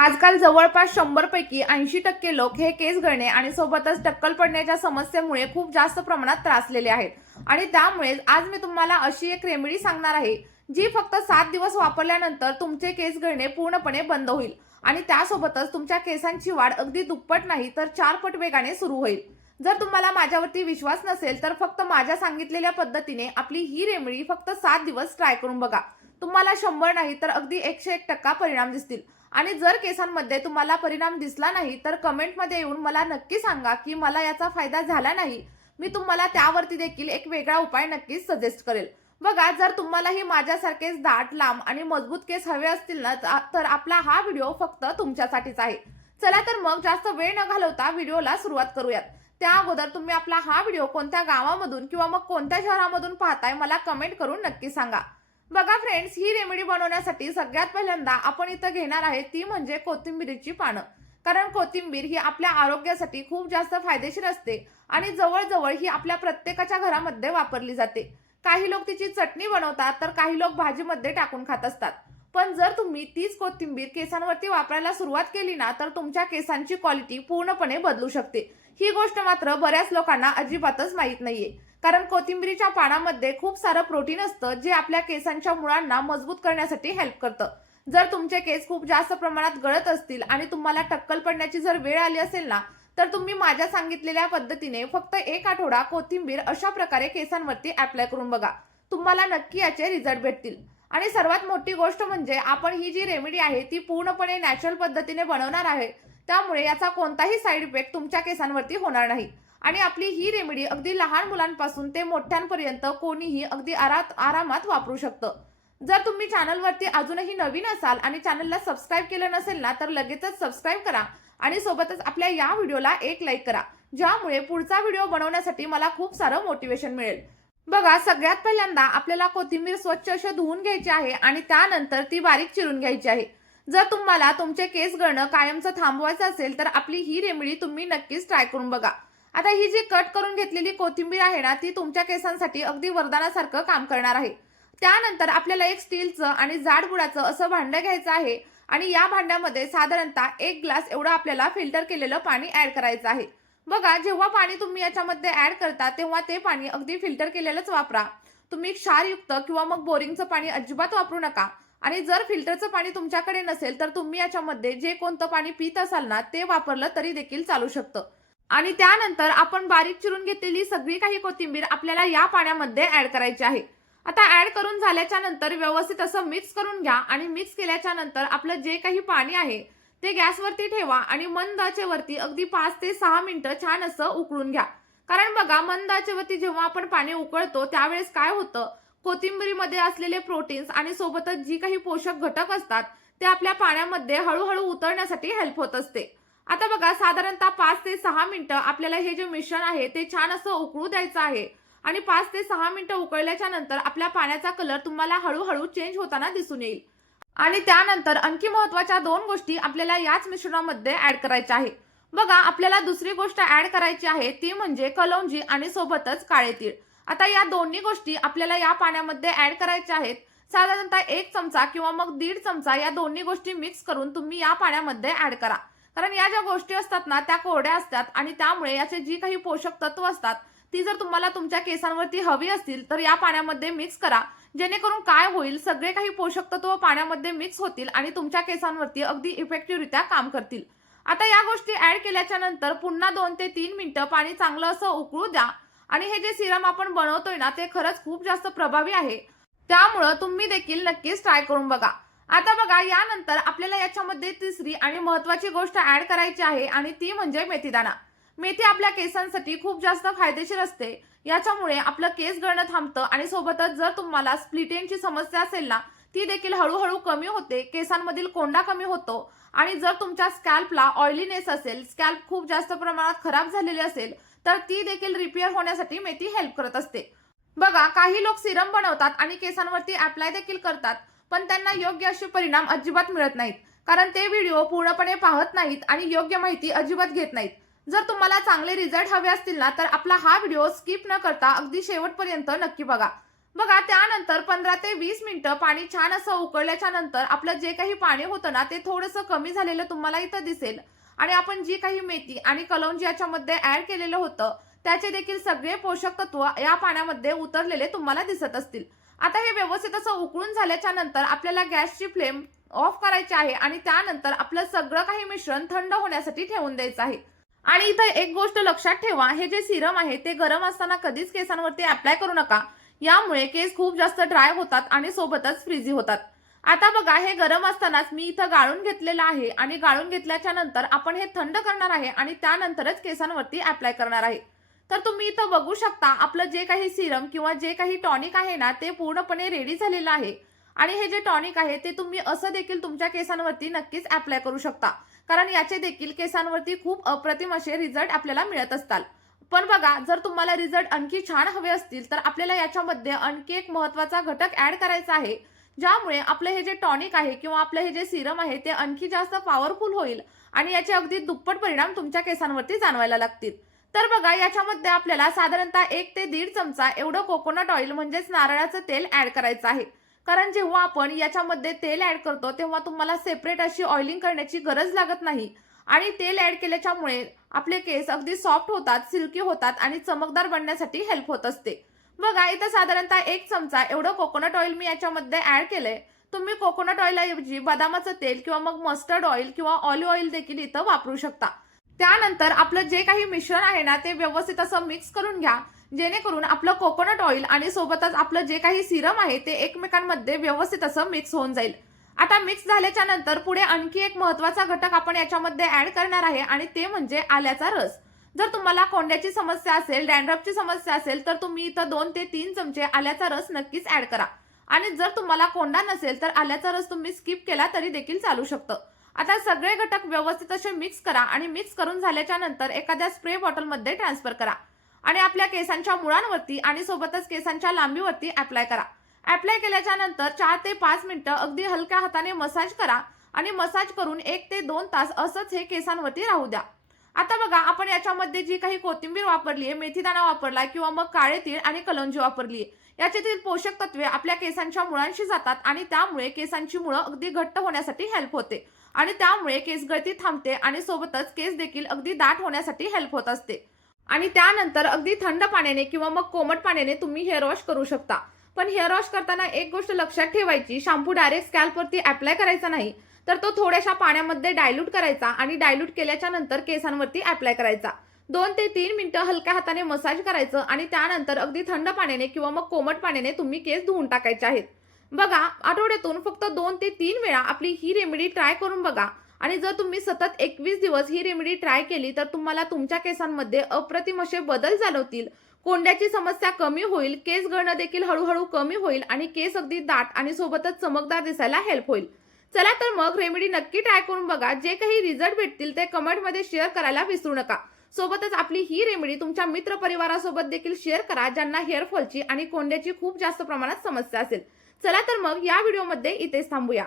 आजकाल जवळपास 100 पैकी 80% लोक हे केस गळणे आणि सोबतच टक्कल पडण्याच्या समस्येमुळे खूप जास्त प्रमाणात त्रासलेले आहेत. आणि त्यामुळे आज मी तुम्हाला अशी एक रेमेडी सांगणार आहे जी फक्त 7 दिवस वापरल्यानंतर तुमचे केस गळणे पूर्णपणे बंद होईल आणि त्यासोबतच तुमच्या केसांची वाढ अगदी दुप्पट नाही तर 4 पट वेगाने सुरू होईल. जर तुम्हाला माझ्यावरती विश्वास नसेल तर फक्त माझ्या सांगितलेल्या पद्धतीने आपली ही रेमेडी फक्त 7 दिवस ट्राय करून बघा. तुम्हाला 100 नाही तर अगदी 101% परिणाम दिसतील. आणि जर केसांमध्ये तुम्हाला परिणाम दिसला नाही तर कमेंटमध्ये येऊन मला नक्की सांगा की मला याचा फायदा झाला नाही. मी तुम्हाला त्यावरती देखील एक वेगळा उपाय नक्कीच सजेस्ट करेल. बघा, जर तुम्हालाही माझ्यासारखेच दाट, लांब आणि मजबूत केस हवे असतील ना तर आपला हा व्हिडिओ फक्त तुमच्यासाठीच आहे. चला तर मग जास्त वेळ न घालवता व्हिडिओला सुरुवात करूयात. त्या अगोदर तुम्ही आपला हा व्हिडिओ कोणत्या गावामधून किंवा मग कोणत्या शहरामधून पाहताय मला कमेंट करून नक्की सांगा. बघा फ्रेंड्स, ही रेमेडी बनवण्यासाठी सगळ्यात पहिल्यांदा आपण इथं घेणार आहे ती म्हणजे कोथिंबीरीची पानं. कारण कोथिंबीर ही आपल्या आरोग्यासाठी खूप जास्त फायदेशीर असते आणि जवळजवळ ही आपल्या प्रत्येकाच्या घरामध्ये वापरली जाते. काही लोक तिची चटणी बनवतात तर काही लोक भाजीमध्ये टाकून खात असतात. पण जर तुम्ही तीच कोथिंबीर केसांवरती वापरायला सुरुवात केली ना तर तुमच्या केसांची क्वालिटी पूर्णपणे बदलू शकते. ही गोष्ट मात्र बऱ्याच लोकांना अजिबातच माहीत नाहीये. कारण कोथिंबीरीच्या पानामध्ये खूप सारं प्रोटीन असतं जे आपल्या केसांच्या मुळांना मजबूत करण्यासाठी हेल्प करतं. जर तुमचे केस खूप जास्त प्रमाणात गळत असतील आणि तुम्हाला टक्कल पडण्याची जर वेळ आली असेल ना तर तुम्ही माझ्या सांगितलेल्या पद्धतीने फक्त 1 आठवडा कोथिंबीर अशा प्रकारे केसांवरती अप्लाय करून बघा. तुम्हाला नक्की याचे रिझल्ट भेटतील. आणि सर्वात मोठी गोष्ट म्हणजे आपण ही जी रेमेडी आहे ती पूर्णपणे नॅचरल पद्धतीने बनवणार आहे. त्यामुळे याचा कोणताही साईड इफेक्ट तुमच्या केसांवरती होणार नाही. आणि आपली ही रेमेडी अगदी लहान मुलांपासून ते मोठ्यांपर्यंत कोणीही अगदी आरामात वापरू शकतं. जर तुम्ही चॅनलवरती अजूनही नवीन असाल आणि चॅनलला सबस्क्राईब केलं नसेल ना तर लगेचच सबस्क्राईब करा आणि सोबतच आपल्या या व्हिडिओला एक लाईक करा, ज्यामुळे पुढचा व्हिडिओ बनवण्यासाठी मला खूप सारं मोटिवेशन मिळेल. बघा, सगळ्यात पहिल्यांदा आपल्याला कोथिंबीर स्वच्छ अशी धुवून घ्यायची आहे आणि त्यानंतर ती बारीक चिरून घ्यायची आहे. जर तुम्हाला तुमचे केस गळणं कायमचं थांबवायचं असेल तर आपली ही रेमेडी तुम्ही नक्कीच ट्राय करून बघा. आता ही जी कट करून घेतलेली कोथिंबीर आहे ना ती तुमच्या केसांसाठी अगदी वरदानासारखं काम करणार आहे. त्यानंतर आपल्याला एक स्टीलचं आणि जाड बुडाचं असं भांडं घ्यायचं आहे आणि या भांड्यामध्ये साधारणतः 1 ग्लास एवढं आपल्याला फिल्टर केलेलं पाणी ऍड करायचं आहे. बघा, जेव्हा पाणी तुम्ही याच्यामध्ये ऍड करता तेव्हा ते पाणी अगदी फिल्टर केलेलंच वापरा. तुम्ही क्षारयुक्त किंवा मग बोरिंगचं पाणी अजिबात वापरू नका. आणि जर फिल्टरचं पाणी तुमच्याकडे नसेल तर तुम्ही याच्यामध्ये जे कोणतं पाणी पित असाल ना ते वापरलं तरी देखील चालू शकतं. आणि त्यानंतर आपण बारीक चिरून घेतलेली सगळी काही कोथिंबीर आपल्याला या पाण्यामध्ये ऍड करायची आहे. आता ऍड करून झाल्याच्या नंतर व्यवस्थित असं मिक्स करून घ्या आणि मिक्स केल्याच्या नंतर आपलं जे काही पाणी आहे ते गॅसवरती ठेवा आणि मंद आचेवरती अगदी 5 ते 6 मिनिटं छान असं उकळून घ्या. कारण बघा, मंद आचेवरती जेव्हा आपण पाणी उकळतो त्यावेळेस काय होतं, कोथिंबीरीमध्ये असलेले प्रोटीन्स आणि सोबतच जी काही पोषक घटक असतात ते आपल्या पाण्यामध्ये हळूहळू उतरण्यासाठी हेल्प होत असते. आता बघा, साधारणतः 5 ते 6 मिनिटं आपल्याला हे जे मिश्रण आहे ते छान असं उकळू द्यायचं आहे. आणि 5 ते 6 मिनिटं उकळल्याच्या नंतर आपल्या पाण्याचा कलर तुम्हाला हळूहळू चेंज होताना दिसून येईल. आणि त्यानंतर आणखी महत्त्वाच्या 2 गोष्टी आपल्याला याच मिश्रणामध्ये ऍड करायच्या आहे. बघा, आपल्याला दुसरी गोष्ट ऍड करायची आहे ती म्हणजे कलौंजी आणि सोबतच काळे तीळ. आता या दोन्ही गोष्टी आपल्याला या पाण्यामध्ये ऍड करायच्या आहेत. साधारणतः 1 चमचा किंवा मग 1.5 चमचा या दोन्ही गोष्टी मिक्स करून तुम्ही या पाण्यामध्ये ऍड करा. कारण या ज्या गोष्टी असतात ना त्या कोरड्या असतात आणि त्यामुळे याचे जी काही पोषक तत्व असतात ती जर तुम्हाला तुमच्या केसांवरती हवी असतील तर या पाण्यामध्ये मिक्स करा. जेणेकरून काय होईल, सगळे काही पोषक तत्व पाण्यामध्ये मिक्स होतील आणि तुमच्या केसांवरती अगदी इफेक्टिव्हरित्या काम करतील. आता या गोष्टी ऍड केल्याच्या नंतर पुन्हा 2 ते 3 मिनिटं पाणी चांगलं असं उकळू द्या. आणि हे जे सिरम आपण बनवतोय ना ते खरंच खूप जास्त प्रभावी आहे. त्यामुळं तुम्ही देखील नक्कीच ट्राय करून बघा. आता बघा, यानंतर आपल्याला याच्यामध्ये तिसरी आणि महत्त्वाची गोष्ट ऍड करायची आहे आणि ती म्हणजे मेथीदाणा. मेथी आपल्या केसांसाठी खूप जास्त फायदेशीर असते. याच्यामुळे आपलं केस गळणं थांबतं आणि सोबतच जर तुम्हाला स्प्लिट एंडची समस्या असेल ना ती देखील हळूहळू कमी होते. केसांमधील कोंडा कमी होतो. आणि जर तुमच्या स्कॅल्पला ऑइलीनेस असेल, स्कॅल्प खूप जास्त प्रमाणात खराब झालेली असेल तर ती देखील रिपेअर होण्यासाठी मेथी हेल्प करत असते. बघा, काही लोक सिरम बनवतात आणि केसांवरती अप्लाय देखील करतात पण त्यांना योग्य असे परिणाम अजिबात मिळत नाहीत. कारण ते व्हिडिओ पूर्णपणे पाहत नाहीत आणि योग्य माहिती अजिबात घेत नाहीत. जर तुम्हाला चांगले रिझल्ट हवे असतील ना तर आपला हा व्हिडिओ स्किप न करता अगदी शेवटपर्यंत नक्की बघा. बघा त्यानंतर 15 ते 20 मिनिटं पाणी छान असं उकळल्याच्या नंतर आपलं जे काही पाणी होतं ना, ते थोडंसं कमी झालेलं तुम्हाला इथं दिसेल आणि आपण जी काही मेथी आणि कलौंजी याच्यामध्ये ॲड केलेलं होतं, त्याचे देखील सगळे पोषक तत्व या पाण्यामध्ये उतरलेले तुम्हाला दिसत असतील. आता हे व्यवस्थित असं उकळून झाल्याच्या नंतर आपल्याला गॅसची फ्लेम ऑफ करायची आहे आणि त्यानंतर आपलं सगळं काही मिश्रण थंड होण्यासाठी ठेवून द्यायचं आहे. आणि इथं एक गोष्ट लक्षात ठेवा, हे जे सिरम आहे ते गरम असताना कधीच केसांवरती अप्लाय करू नका. यामुळे केस खूप जास्त ड्राय होतात आणि सोबतच फ्रिझी होतात. आता बघा हे गरम असतानाच मी इथं गाळून घेतलेलं आहे आणि गाळून घेतल्याच्या नंतर आपण हे थंड करणार आहे आणि त्यानंतरच केसांवरती अप्लाय करणार आहे. तर तुम्ही इथं बघू शकता आपलं जे काही सिरम किंवा जे काही टॉनिक आहे ना, ते पूर्णपणे रेडी झालेलं आहे. आणि हे जे टॉनिक आहे ते तुम्ही असं देखील तुमच्या केसांवरती नक्कीच अप्लाय करू शकता. कारण याचे देखील केसांवरती खूप अप्रतिम असे रिझल्ट आपल्याला मिळत असतात. पण बघा जर तुम्हाला रिझल्ट आणखी छान हवे असतील तर आपल्याला याच्यामध्ये आणखी एक महत्त्वाचा घटक ॲड करायचा आहे. ज्यामुळे आपलं हे जे टॉनिक आहे किंवा आपलं हे जे सीरम आहे ते आणखी जास्त पॉवरफुल होईल आणि याचे अगदी दुप्पट परिणाम तुमच्या केसांवरती जाणवायला लागतील. तर बघा याच्यामध्ये आपल्याला साधारणतः 1 ते 1.5 चमचा एवढं कोकोनट ऑइल म्हणजेच नारळाचं तेल ॲड करायचं आहे. कारण जेव्हा आपण याच्यामध्ये तेल ॲड करतो तेव्हा तुम्हाला सेपरेट अशी ऑइलिंग करण्याची गरज लागत नाही आणि तेल ॲड केल्याच्यामुळे आपले केस अगदी सॉफ्ट होतात, सिल्की होतात आणि चमकदार बनण्यासाठी हेल्प होत असते. बघा इथं साधारणतः 1 चमचा एवढं कोकोनट ऑइल मी याच्यामध्ये ॲड केलंय. तुम्ही कोकोनट ऑइल ऐवजी बदामाचं तेल किंवा मग मस्टर्ड ऑइल किंवा ऑलिव्ह ऑइल देखील इथं वापरू शकता. त्यानंतर आपलं जे काही मिश्रण आहे ना ते व्यवस्थित असं मिक्स करून घ्या. जेणेकरून आपलं कोकोनट ऑइल आणि सोबतच आपलं जे काही सिरम आहे ते एकमेकांमध्ये व्यवस्थित असं मिक्स होऊन जाईल. आता मिक्स झाल्याच्या नंतर पुढे आणखी एक महत्त्वाचा घटक आपण याच्यामध्ये ॲड करणार आहे आणि ते म्हणजे आल्याचा रस. जर तुम्हाला कोंड्याची समस्या असेल, डॅन्ड्रफची समस्या असेल तर तुम्ही इथं 2 ते 3 चमचे आल्याचा रस नक्कीच ॲड करा. आणि जर तुम्हाला कोंडा नसेल तर आल्याचा रस तुम्ही स्किप केला तरी देखील चालू शकतं. आता सगळे घटक व्यवस्थित असे मिक्स करा आणि मिक्स करून झाल्याच्या नंतर एखाद्या स्प्रे बॉटलमध्ये ट्रान्सफर करा आणि आपल्या केसांच्या मुळांवरती आणि सोबतच केसांच्या लांबीवरती अप्लाय करा. अप्लाय केल्याच्या नंतर 4 ते 5 मिनिटं अगदी हलक्या हाताने मसाज करा आणि मसाज करून 1 ते 2 तास असंच हे केसांवरती राहू द्या. आता बघा आपण याच्यामध्ये जी काही कोथिंबीर वापरली आहे, मेथीदाणा वापरला किंवा मग काळे तीळ आणि कलौंजी वापरली आहे. याच्यातील पोषक तत्वे आपल्या केसांच्या मुळांशी जातात आणि त्यामुळे केसांची मुळं अगदी घट्ट होण्यासाठी हेल्प होते आणि त्यामुळे केस गळती थांबते आणि सोबतच केस देखील अगदी दाट होण्यासाठी हेल्प होत असते. आणि त्यानंतर अगदी थंड पाण्याने किंवा मग कोमट पाण्याने तुम्ही हेअर वॉश करू शकता. पण हेअर वॉश करताना एक गोष्ट लक्षात ठेवायची, शॅम्पू डायरेक्ट स्कॅल्पवरती अप्लाय करायचा नाही, तर तो थोड्याशा पाण्यामध्ये डायल्यूट करायचा आणि डायल्यूट केल्याच्या नंतर केसांवरती अप्लाय करायचा. 2 ते 3 मिनिटं हलक्या हाताने मसाज करायचं आणि त्यानंतर अगदी थंड पाण्याने किंवा मग कोमट पाण्याने तुम्ही केस धुवून टाकायचे आहेत. बघा आठवड्यातून फक्त 2 ते 3 वेळा आपली ही रेमेडी ट्राय करून बघा आणि जर तुम्ही सतत 21 दिवस ही रेमेडी ट्राय केली तर तुम्हाला तुमच्या केसांमध्ये अप्रतिम असे बदल जाणवतील. कोंड्याची समस्या कमी होईल, केस गळणं देखील हळूहळू कमी होईल आणि केस अगदी दाट आणि सोबतच चमकदार दिसायला हेल्प होईल. चला तर मग रेमेडी नक्की ट्राय करून बघा. जे काही रिझल्ट भेटतील ते कमेंटमध्ये शेअर करायला विसरू नका. सोबतच आपली ही रेमेडी तुमच्या मित्र परिवारासोबत देखील शेअर करा ज्यांना हेअरफॉलची आणि कोंड्याची खूप जास्त प्रमाणात समस्या असेल. चला तर मग या व्हिडिओमध्ये इथेच थांबूया.